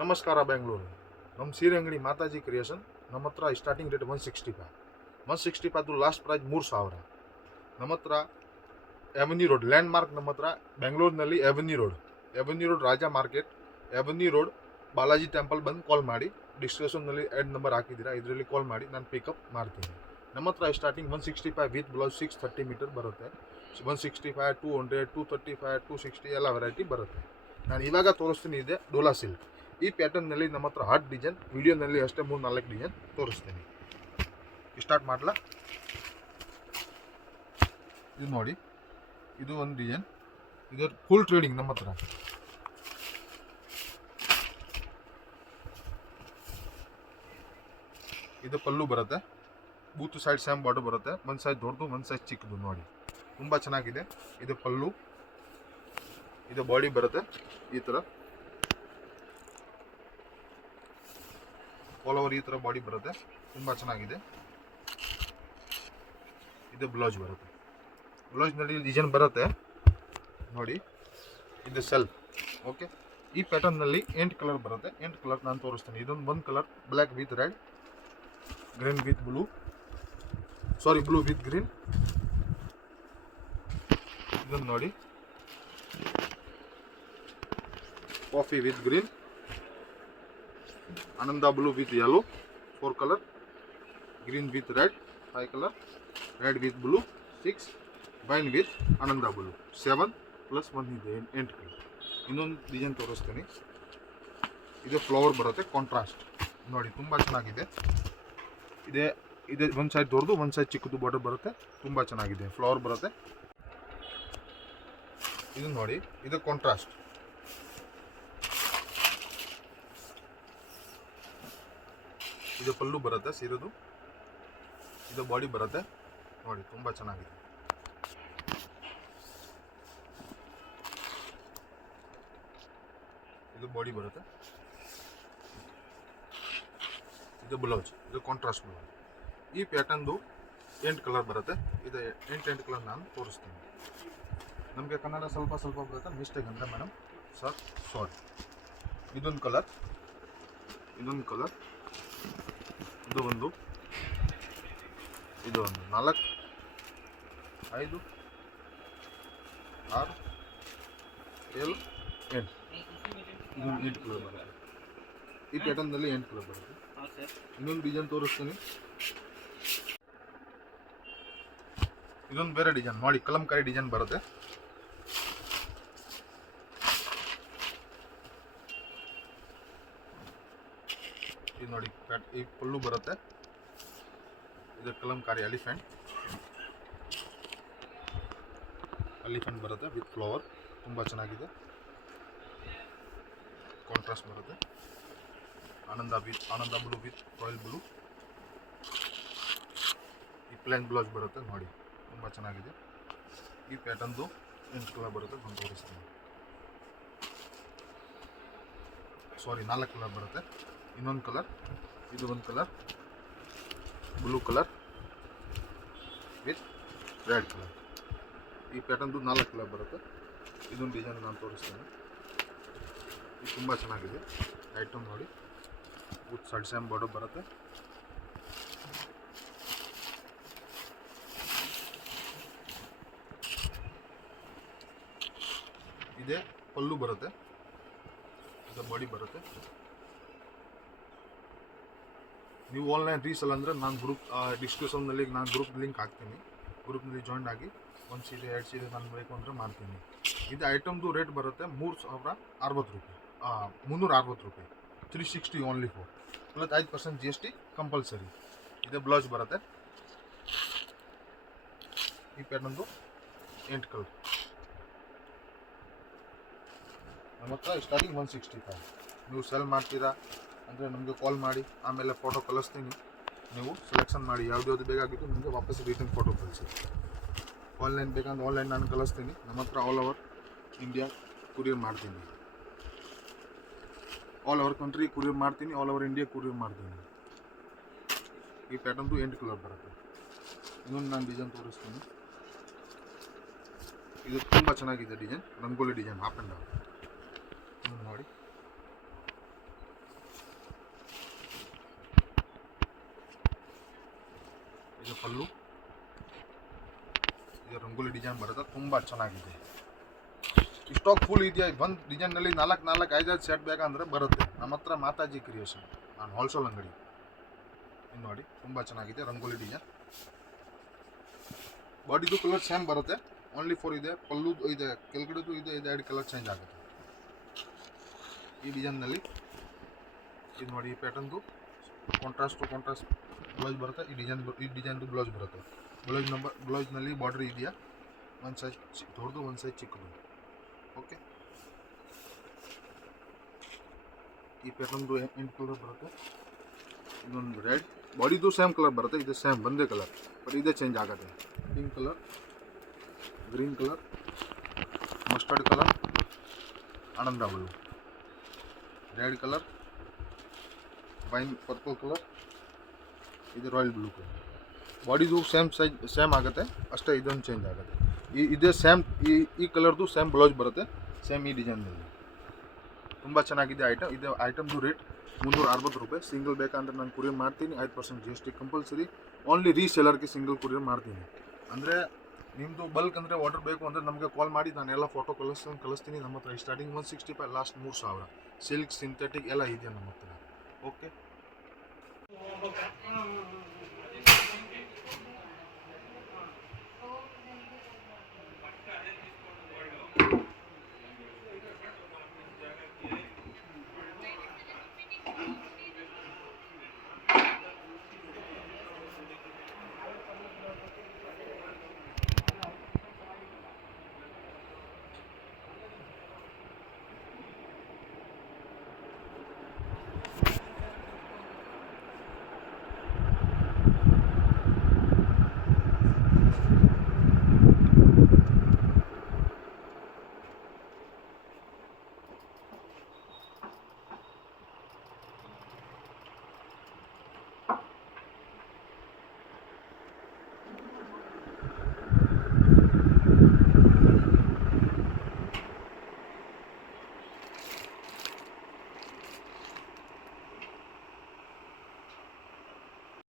ನಮಸ್ಕಾರ ಬೆಂಗಳೂರು. ನಮ್ಮ ಸೀರೆ ಅಂಗಡಿ ಮಾತಾಜಿ ಕ್ರಿಯೇಷನ್. ನಮ್ಮ ಹತ್ರ ಸ್ಟಾರ್ಟಿಂಗ್ ರೇಟ್ 165 ಲಾಸ್ಟ್ ಪ್ರೈಸ್ 3000. ನಮ್ಮ ಹತ್ರ ಎವನ್ಯೂ ರೋಡ್ ಲ್ಯಾಂಡ್ ಮಾರ್ಕ್. ನಮ್ಮ ಹತ್ರ ಬೆಂಗಳೂರಿನಲ್ಲಿ ಎವನ್ಯೂ ರೋಡ್ ರಾಜ ಮಾರ್ಕೆಟ್, ಎವನ್ಯೂ ರೋಡ್ ಬಾಲಾಜಿ ಟೆಂಪಲ್ ಬಂದು ಕಾಲ್ ಮಾಡಿ. ಡಿಸ್ಕ್ರಿಪ್ಷನ್ನಲ್ಲಿ ಆ್ಯಡ್ ನಂಬರ್ ಹಾಕಿದ್ದೀರಾ, ಇದರಲ್ಲಿ ಕಾಲ್ ಮಾಡಿ ನಾನು ಪಿಕಪ್ ಮಾಡ್ತೀನಿ. ನಮ್ಮ ಹತ್ರ ಸ್ಟಾರ್ಟಿಂಗ್ 165 ವಿತ್ ಬ್ಲೌಸ್ 630 ಮೀಟರ್ ಬರುತ್ತೆ. 165, 200, 235, 260 ಎಲ್ಲ ವೆರೈಟಿ ಬರುತ್ತೆ. ನಾನು ಇವಾಗ ತೋರಿಸ್ತೀನಿ ಇದೆ ಡೋಲಾ ಸಿಲ್ಕ್. ಈ ಪ್ಯಾಟರ್ನ್ನಲ್ಲಿ ನಮ್ಮ ಹತ್ರ ಹಾಟ್ ಡಿಸೈನ್ ವಿಡಿಯೋನಲ್ಲಿ ಅಷ್ಟೇ 3-4 ಡಿಸೈನ್ ತೋರಿಸ್ತೀನಿ. ಸ್ಟಾರ್ಟ್ ಮಾಡಲ. ಇದು ನೋಡಿ, ಇದು ಒಂದು ಡಿಸೈನ್. ಇದು ಫುಲ್ ಟ್ರೇಡಿಂಗ್ ನಮ್ಮ ಹತ್ರ. ಇದು ಪಲ್ಲು ಬರುತ್ತೆ, ಬೂತು ಸೈಡ್ ಸ್ಯಾಮ್ ಬಾರ್ಡರ್ ಬರುತ್ತೆ. ಒಂದು ಸೈಜ್ ದೊಡ್ಡದು, ಒಂದು ಸೈಜ್ ಚಿಕ್ಕದು. ನೋಡಿ ತುಂಬ ಚೆನ್ನಾಗಿದೆ. ಇದು ಪಲ್ಲು, ಇದು ಬಾಡಿ ಬರುತ್ತೆ ಈ ಥರ. ಆಲ್ ಓವರ್ ಈ ಥರ ಬಾಡಿ ಬರುತ್ತೆ, ತುಂಬ ಚೆನ್ನಾಗಿದೆ. ಇದು ಬ್ಲೌಸ್ ಬರುತ್ತೆ. ಬ್ಲೌಸ್ನಲ್ಲಿ ಡಿಸೈನ್ ಬರುತ್ತೆ ನೋಡಿ. ಇದು ಸೆಲ್ಫ್. ಓಕೆ, ಈ ಪ್ಯಾಟರ್ನ್ನಲ್ಲಿ 8 ಕಲರ್ ಬರುತ್ತೆ. 8 ಕಲರ್ ನಾನು ತೋರಿಸ್ತೀನಿ. ಒಂದು colour black with red, green with blue, blue with green. ಇದನ್ನು ನೋಡಿ, ಕಾಫಿ ವಿತ್ ಗ್ರೀನ್, ಆನಂದ blue with yellow 4 colour, green with red 5 colour, red with blue 6, wine with ಆನಂದ ಬ್ಲೂ 7 + 1 ಇದೆ 8 ಕಲರ್. ಇನ್ನೊಂದು ಡಿಸೈನ್ ತೋರಿಸ್ತೀನಿ. ಇದು ಫ್ಲವರ್ ಬರುತ್ತೆ, ಕಾಂಟ್ರಾಸ್ಟ್ ನೋಡಿ, ತುಂಬ ಚೆನ್ನಾಗಿದೆ. ಇದೆ ಒಂದು ಸೈಡ್ ದೊಡ್ಡದು, ಒಂದು ಸೈಡ್ ಚಿಕ್ಕದು ಬಾರ್ಡರ್ ಬರುತ್ತೆ, ತುಂಬ ಚೆನ್ನಾಗಿದೆ. ಫ್ಲವರ್ ಬರುತ್ತೆ. ಇದು ನೋಡಿ, ಇದು ಕಾಂಟ್ರಾಸ್ಟ್. ಇದು ಪಲ್ಲು ಬರುತ್ತೆ ಸೀರೆದು. ಇದು ಬಾಡಿ ಬರುತ್ತೆ ನೋಡಿ, ತುಂಬ ಚೆನ್ನಾಗಿದೆ. ಇದು ಬಾಡಿ ಬರುತ್ತೆ. ಇದು ಬ್ಲೌಸ್, ಇದು ಕಾಂಟ್ರಾಸ್ಟ್ ಬ್ಲೌಸ್. ಈ ಪ್ಯಾಟರ್ನ್ದು 8 ಕಲರ್ ಬರುತ್ತೆ. ಇದು 8 ಕಲರ್ ನಾನು ತೋರಿಸ್ತೀನಿ. ನಮಗೆ ಕನ್ನಡ ಸ್ವಲ್ಪ ಬರುತ್ತೆ, ಮಿಸ್ಟೇಕ್ ಅಂದರೆ ಮೇಡಮ್ ಸರ್ ಸಾರಿ. ಇದೊಂದು ಕಲರ್, ಇದು ಒಂದು, ಇದು ಒಂದು 4, 5, 6, 7, 8. ಇದೊಂದು 8 ಕಲರ್ ಬರುತ್ತೆ. ಈ ಪ್ಯಾಟರ್ನ್ನಲ್ಲಿ 8 ಕಲರ್ ಬರುತ್ತೆ. ಇನ್ನೊಂದು ಡಿಸೈನ್ ತೋರಿಸ್ತೀನಿ. ಇದೊಂದು ಬೇರೆ ಡಿಸೈನ್ ನೋಡಿ, ಕಲಂಕಾರಿ ಡಿಸೈನ್ ಬರುತ್ತೆ. ಇದು ನೋಡಿ, ಈ ಪಲ್ಲು ಬರುತ್ತೆ. ಇದು ಕಲಂಕಾರಿ ಎಲಿಫೆಂಟ್ ಬರುತ್ತೆ ವಿತ್ ಫ್ಲವರ್, ತುಂಬ ಚೆನ್ನಾಗಿದೆ. ಕಾಂಟ್ರಾಸ್ಟ್ ಬರುತ್ತೆ. ಆನಂದ ಬ್ಲೂ ವಿತ್ ರಾಯಲ್ ಬ್ಲೂ. ಈ ಪ್ಲೇನ್ ಬ್ಲೌಸ್ ಬರುತ್ತೆ ನೋಡಿ, ತುಂಬ ಚೆನ್ನಾಗಿದೆ. ಈ ಪ್ಯಾಟರ್ನ್ದು 8 ಕಲರ್ ಬರುತ್ತೆ, ನಾನು ತೋರಿಸ್ತೀನಿ. 4 ಕಲರ್ ಬರುತ್ತೆ. ಇನ್ನೊಂದು ಕಲರ್, ಇದು ಒಂದು colour blue colour with red colour. ಈ ಪ್ಯಾಟರ್ನ್ದು 4 ಕಲರ್ ಬರುತ್ತೆ. ಇದೊಂದು ಡಿಸೈನ್ ನಾನು ತೋರಿಸ್ತೀನಿ. ಇದು ತುಂಬ ಚೆನ್ನಾಗಿದೆ. ಐಟಮ್ ನೋಡಿ, ವಿತ್ ಸೈಡ್ ಸ್ಯಾಮ್ ಬಾರ್ಡರ್ ಬರುತ್ತೆ. ಇದೇ ಪಲ್ಲು ಬರುತ್ತೆ, ಇದು ಬಾಡಿ ಬರುತ್ತೆ. ನೀವು ಆನ್ಲೈನ್ ರೀಸೆಲ್ ಅಂದರೆ ನಾನು ಗ್ರೂಪ್ ಡಿಸ್ಕ್ರಿಪ್ಷನ್ನಲ್ಲಿ ನಾನು ಗ್ರೂಪ್ ಲಿಂಕ್ ಹಾಕ್ತೀನಿ. ಗ್ರೂಪ್ನಲ್ಲಿ ಜಾಯಿನ್ ಆಗಿ 1 ಸೀರೆ 2 ಸೀರೆ ನಾನು ಬೇಕು ಅಂದರೆ ಮಾಡ್ತೀನಿ. ಇದು ಐಟಮ್ದು ರೇಟ್ ಬರುತ್ತೆ 360 ರೂಪಾಯಿ, 360 ರೂಪಾಯಿ, 360 only four, plus 5% GST compulsory. ಇದು ಬ್ಲೌಸ್ ಬರುತ್ತೆ. ಈ ಪ್ಯಾಟರ್ನ್ದು 8 ಕಲರ್. ನಮ್ಮ ಹತ್ರ ಸ್ಟಾರ್ಟಿಂಗ್ 165. ನೀವು ಸೆಲ್ ಮಾಡ್ತೀರಾ ಅಂದರೆ ನಮಗೆ ಕಾಲ್ ಮಾಡಿ, ಆಮೇಲೆ ಫೋಟೋ ಕಳಿಸ್ತೀನಿ. ನೀವು ಸೆಲೆಕ್ಷನ್ ಮಾಡಿ ಯಾವ್ದು ಬೇಕಾಗಿತ್ತು ನಿಮಗೆ ವಾಪಸ್ ರಿಟರ್ನ್ ಫೋಟೋ ಕಳಿಸಿ. ಆನ್ಲೈನ್ ಬೇಕಂದ್ರೆ ಆನ್ಲೈನ್ ನಾನು ಕಳಿಸ್ತೀನಿ. ನಮ್ಮ ಹತ್ರ ಆಲ್ ಓವರ್ ಇಂಡಿಯಾ ಕೊರಿಯರ್ ಮಾಡ್ತೀನಿ. ಆಲ್ ಓವರ್ ಕಂಟ್ರಿ ಕೊರಿಯರ್ ಮಾಡ್ತೀನಿ, ಆಲ್ ಓವರ್ ಇಂಡಿಯಾ ಕೊರಿಯರ್ ಮಾಡ್ತೀನಿ. ಈ ಪ್ಯಾಟರ್ನ್ದು 8 ಕಲರ್ ಬರುತ್ತೆ. ಇನ್ನೊಂದು ನಾನು ಡಿಸೈನ್ ತೋರಿಸ್ತೀನಿ. ಇದು ತುಂಬ ಚೆನ್ನಾಗಿದೆ design, rangoli design, up and down ನೋಡಿ. ಪಲ್ಲು, ಇದು ರಂಗೋಲಿ ಡಿಸೈನ್ ಬರುತ್ತೆ, ತುಂಬ ಚೆನ್ನಾಗಿದೆ. ಸ್ಟಾಕ್ ಫುಲ್ ಇದೆಯಾ, ಬಂದು ಡಿಸೈನಲ್ಲಿ 4 ಸೆಟ್ ಬೇಕಂದರೆ ಬರುತ್ತೆ. ನಮ್ಮ ಹತ್ರ ಮಾತಾಜಿ ಕ್ರಿಯೇಷನ್, ನಾನು ಹೋಲ್ಸೇಲ್ ಅಂಗಡಿ. ಇನ್ನು ನೋಡಿ ತುಂಬ ಚೆನ್ನಾಗಿದೆ ರಂಗೋಲಿ ಡಿಸೈನ್. ಬಾಡಿದು ಕಲರ್ ಸೇಮ್ ಬರುತ್ತೆ, ಓನ್ಲಿ ಫಾರ್ ಇದೆ ಪಲ್ಲು ಇದೆ, ಕೆಳಗಡೆದು ಇದೆ, ಇದು 2 ಕಲರ್ ಚೇಂಜ್ ಆಗುತ್ತೆ ಈ ಡಿಸೈನ್ನಲ್ಲಿ. ಇದು ನೋಡಿ ಈ ಪ್ಯಾಟರ್ನ್ದು ಕಾಂಟ್ರಾಸ್ಟ್ ಬ್ಲೌಸ್ ಬರುತ್ತೆ. ಈ ಡಿಸೈನ್ದು ಬ್ಲೌಸ್ ಬರುತ್ತೆ. ಬ್ಲೌಸ್ನಲ್ಲಿ ಬಾರ್ಡ್ರ್ ಇದೆಯಾ, ಒಂದು ಸೈಜ್ ದೊಡ್ಡದು, ಒಂದು ಸೈಜ್ ಚಿಕ್ಕದು. ಓಕೆ, ಈ ಪ್ಯಾಟರ್ನ್ದು 8 ಕಲರ್ ಬರುತ್ತೆ. ಇನ್ನೊಂದು ರೆಡ್, ಬಾಡಿದು ಸೇಮ್ ಕಲರ್ ಬರುತ್ತೆ, ಇದು ಸೇಮ್ ಒಂದೇ ಕಲರ್, ಬಟ್ ಇದೇ ಚೇಂಜ್ ಆಗುತ್ತೆ. Pink colour, green colour, mustard colour, ಆನಂದ blue, red colour, wine purple colour, ಇದು ರಾಯಲ್ ಬ್ಲೂ ಕಲರ್. ಬಾಡಿದು ಸೇಮ್ ಆಗುತ್ತೆ, ಅಷ್ಟೇ ಇದೊಂದು ಚೇಂಜ್ ಆಗುತ್ತೆ. ಇದೇ ಸೇಮ್ ಈ ಕಲರ್ದು ಸೇಮ್ ಬ್ಲೌಸ್ ಬರುತ್ತೆ, ಸೇಮ್ ಈ ಡಿಸೈನ್ನಲ್ಲಿ. ತುಂಬ ಚೆನ್ನಾಗಿದೆ ಐಟಮ್. ಇದು ಐಟಮ್ದು ರೇಟ್ 360 ರೂಪಾಯಿ. ಸಿಂಗಲ್ ಬೇಕಂದ್ರೆ ನಾನು ಕೊರಿಯರ್ ಮಾಡ್ತೀನಿ, 5% GST ಕಂಪಲ್ಸರಿ. ಓನ್ಲಿ ರೀಸೇಲರ್ಗೆ ಸಿಂಗಲ್ ಕೊರಿಯರ್ ಮಾಡ್ತೀನಿ. ಅಂದರೆ ನಿಮ್ಮದು ಬಲ್ಕ್ ಅಂದರೆ ಆರ್ಡರ್ ಬೇಕು ಅಂದರೆ ನಮಗೆ ಕಾಲ್ ಮಾಡಿ, ನಾನು ಎಲ್ಲ ಫೋಟೋ ಕಳಿಸ್ತೀನಿ. ನಮ್ಮ ಹತ್ರ ಸ್ಟಾರ್ಟಿಂಗ್ 165, ಲಾಸ್ಟ್ 3000. ಸಿಲ್ಕ್ ಸಿಂಥೆಟಿಕ್ ಎಲ್ಲ ಇದೆ ನಮ್ಮ ಹತ್ರ. ಓಕೆ.